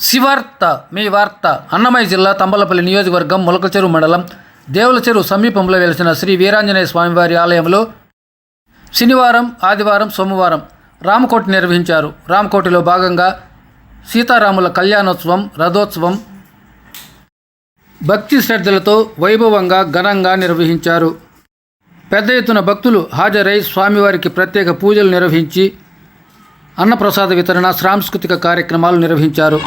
శివార్త మీ వార్త. అన్నమయ్య జిల్లా తంబలపల్లి నియోజకవర్గం మొలకచెరువు మండలం దేవులచెరువు సమీపంలో వెలిసిన శ్రీ వీరాంజనేయ స్వామివారి ఆలయంలో శనివారం, ఆదివారం, సోమవారం రామకోటి నిర్వహించారు. రామకోటిలో భాగంగా సీతారాముల కళ్యాణోత్సవం, రథోత్సవం భక్తి శ్రద్ధలతో వైభవంగా ఘనంగా నిర్వహించారు. పెద్ద ఎత్తున భక్తులు హాజరై స్వామివారికి ప్రత్యేక పూజలు నిర్వహించి అన్నప్రసాద వితరణ, సాంస్కృతిక కార్యక్రమాలు నిర్వహించారు.